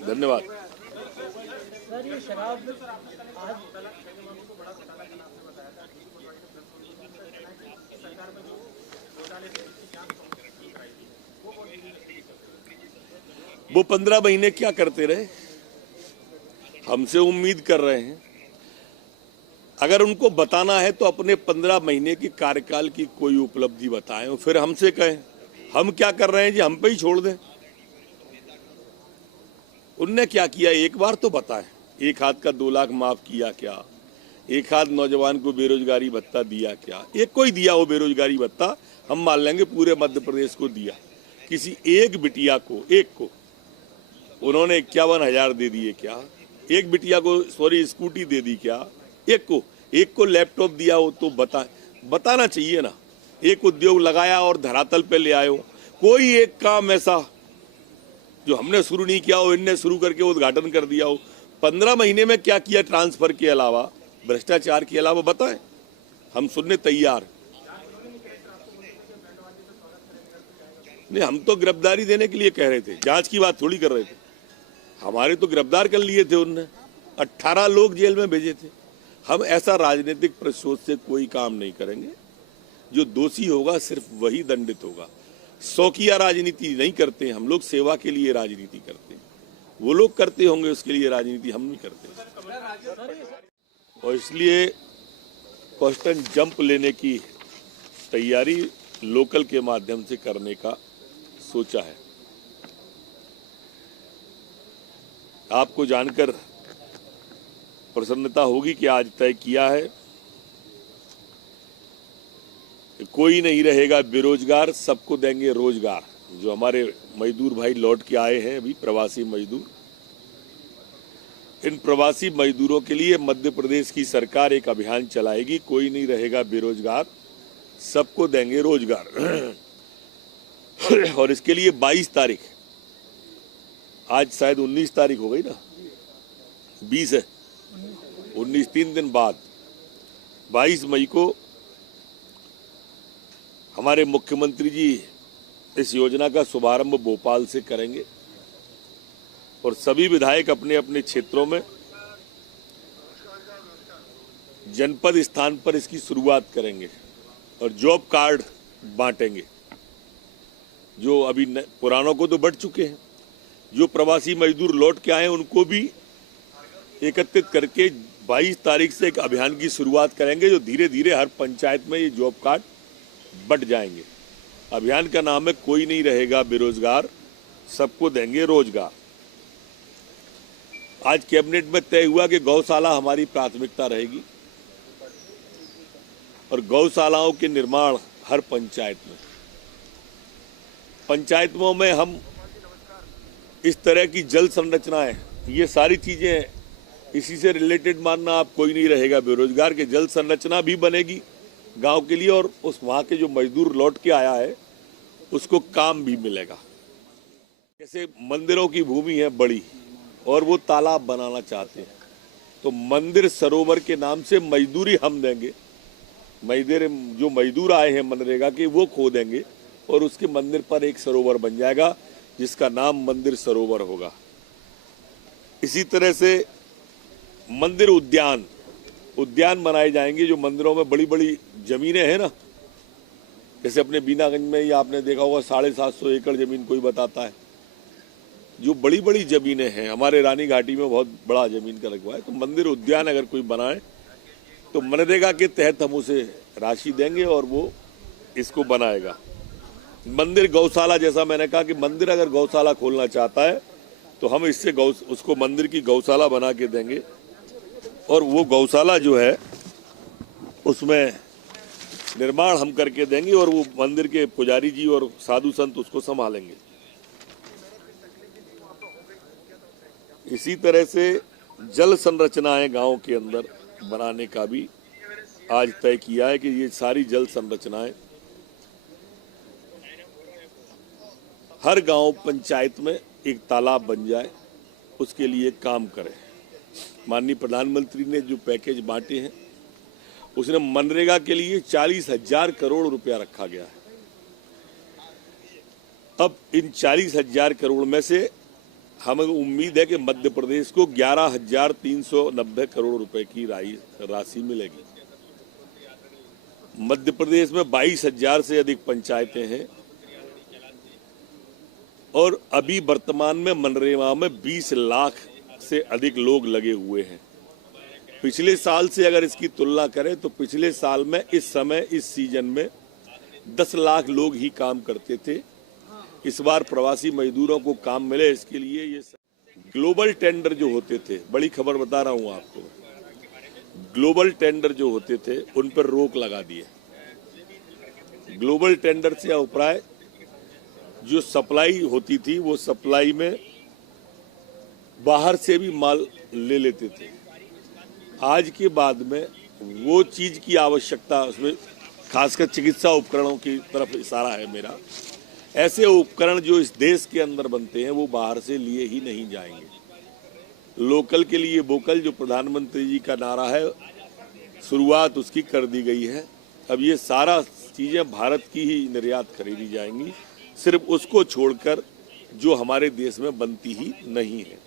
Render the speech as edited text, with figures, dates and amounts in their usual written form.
धन्यवाद। सर ये शराब आज वो 15 महीने क्या करते रहे, हमसे उम्मीद कर रहे हैं। अगर उनको बताना है तो अपने 15 महीने की कार्यकाल की कोई उपलब्धि बताएं और फिर हमसे कहें हम क्या कर रहे हैं जी, हम पे ही छोड़ दें। उनने क्या किया एक बार तो बताएं। एक हाथ का 2 लाख माफ किया क्या, एक हाथ नौजवान को बेरोजगारी भत्ता दिया क्या? एक को ही दिया वो बेरोजगारी भत्ता, हम मान लेंगे पूरे मध्य प्रदेश को दिया। किसी एक बिटिया को, एक को उन्होंने 51,000 दे दिए क्या? एक बिटिया को स्कूटी दे दी क्या? एक को लैपटॉप दिया हो तो बताना चाहिए ना। एक उद्योग लगाया और धरातल पे ले आए हो। कोई एक काम ऐसा जो हमने शुरू नहीं किया हो, इनने शुरू करके उद्घाटन कर दिया हो। 15 महीने में क्या किया ट्रांसफर के अलावा, भ्रष्टाचार के अलावा बताएं, हम सुनने तैयार। नहीं, हम तो गिरफ्तारी देने के लिए कह रहे थे, जांच की बात थोड़ी कर रहे थे। हमारे तो गिरफ्तार कर लिए थे उनने, 18 लोग जेल में भेजे थे। हम ऐसा राजनीतिक प्रतिशोध से कोई काम नहीं करेंगे। जो दोषी होगा सिर्फ वही दंडित होगा। शौकिया राजनीति नहीं करते हम लोग, सेवा के लिए राजनीति करते हैं। वो लोग करते होंगे उसके लिए राजनीति, हम नहीं करते। और इसलिए क्वेश्चन जंप लेने की तैयारी लोकल के माध्यम से करने का सोचा है। आपको जानकर प्रसन्नता होगी कि आज तय किया है, कोई नहीं रहेगा बेरोजगार, सबको देंगे रोजगार। जो हमारे मजदूर भाई लौट के आए हैं अभी, प्रवासी मजदूर, इन प्रवासी मजदूरों के लिए मध्य प्रदेश की सरकार एक अभियान चलाएगी, कोई नहीं रहेगा बेरोजगार, सबको देंगे रोजगार। और इसके लिए 22 तारीख, आज शायद 19 तारीख हो गई ना, 20 है, 19 3 दिन बाद 22 मई को हमारे मुख्यमंत्री जी इस योजना का शुभारंभ भोपाल से करेंगे और सभी विधायक अपने अपने क्षेत्रों में जनपद स्थान पर इसकी शुरुआत करेंगे और जॉब कार्ड बांटेंगे। जो अभी पुरानों को तो बढ़ चुके हैं, जो प्रवासी मजदूर लौट के आए हैं उनको भी एकत्रित करके 22 तारीख से एक अभियान की शुरुआत करेंगे, जो धीरे धीरे हर पंचायत में ये जॉब कार्ड बट जाएंगे। अभियान का नाम है कोई नहीं रहेगा बेरोजगार, सबको देंगे रोजगार। आज कैबिनेट में तय हुआ कि गौशाला हमारी प्राथमिकता रहेगी और गौशालाओं के निर्माण हर पंचायत में। पंचायतों में हम इस तरह की जल संरचनाएं, ये सारी चीजें इसी से रिलेटेड मानना आप कोई नहीं रहेगा बेरोजगार के, जल संरचना भी बनेगी गांव के लिए और उस वहां के जो मजदूर लौट के आया है उसको काम भी मिलेगा। जैसे मंदिरों की भूमि है बड़ी और वो तालाब बनाना चाहते हैं, तो मंदिर सरोवर के नाम से मजदूरी हम देंगे। जो मजदूर आए हैं मनरेगा के वो खो देंगे और उसके मंदिर पर एक सरोवर बन जाएगा जिसका नाम मंदिर सरोवर होगा। इसी तरह से मंदिर उद्यान बनाए जाएंगे। जो मंदिरों में बड़ी बड़ी जमीनें हैं ना, जैसे अपने बीनागंज में ही आपने देखा होगा 750 एकड़ जमीन कोई बताता है, जो बड़ी बड़ी जमीनें हैं। हमारे रानी घाटी में बहुत बड़ा जमीन का रकबा है, तो मंदिर उद्यान अगर कोई बनाए तो मनरेगा के तहत हम उसे राशि देंगे और वो इसको बनाएगा। मंदिर गौशाला, जैसा मैंने कहा कि मंदिर अगर गौशाला खोलना चाहता है तो हम इससे उसको मंदिर की गौशाला बना के देंगे और वो गौशाला जो है उसमें निर्माण हम करके देंगे और वो मंदिर के पुजारी जी और साधु संत उसको संभालेंगे। इसी तरह से जल संरचनाएं गांव के अंदर बनाने का भी आज तय किया है कि ये सारी जल संरचनाएं हर गांव पंचायत में एक तालाब बन जाए, उसके लिए काम करें। माननीय प्रधानमंत्री ने जो पैकेज बांटे हैं उसने मनरेगा के लिए 40,000 करोड़ रुपया रखा गया है। अब इन 40,000 करोड़ में से हमें उम्मीद है कि मध्य प्रदेश को 11,390 करोड़ रुपए की राशि मिलेगी। मध्य प्रदेश में 22,000 से अधिक पंचायतें हैं और अभी वर्तमान में मनरेगा में 20 लाख से अधिक लोग लगे हुए हैं। पिछले साल से अगर इसकी तुलना करें तो पिछले साल में इस समय इस सीजन में 10 लाख लोग ही काम करते थे। इस बार प्रवासी मजदूरों को काम मिले, इसके लिए ये ग्लोबल टेंडर जो होते थे, बड़ी खबर बता रहा हूं आपको, ग्लोबल टेंडर जो होते थे उन पर रोक लगा दिए। ग्लोबल टेंडर से अभिप्राय जो सप्लाई होती थी वो सप्लाई में बाहर से भी माल ले लेते थे। आज के बाद में वो चीज की आवश्यकता, उसमें खासकर चिकित्सा उपकरणों की तरफ इशारा है मेरा, ऐसे उपकरण जो इस देश के अंदर बनते हैं वो बाहर से लिए ही नहीं जाएंगे। लोकल के लिए वोकल जो प्रधानमंत्री जी का नारा है, शुरुआत उसकी कर दी गई है। अब ये सारा चीजें भारत की ही निर्यात खरीदी जाएंगी, सिर्फ उसको छोड़कर जो हमारे देश में बनती ही नहीं है।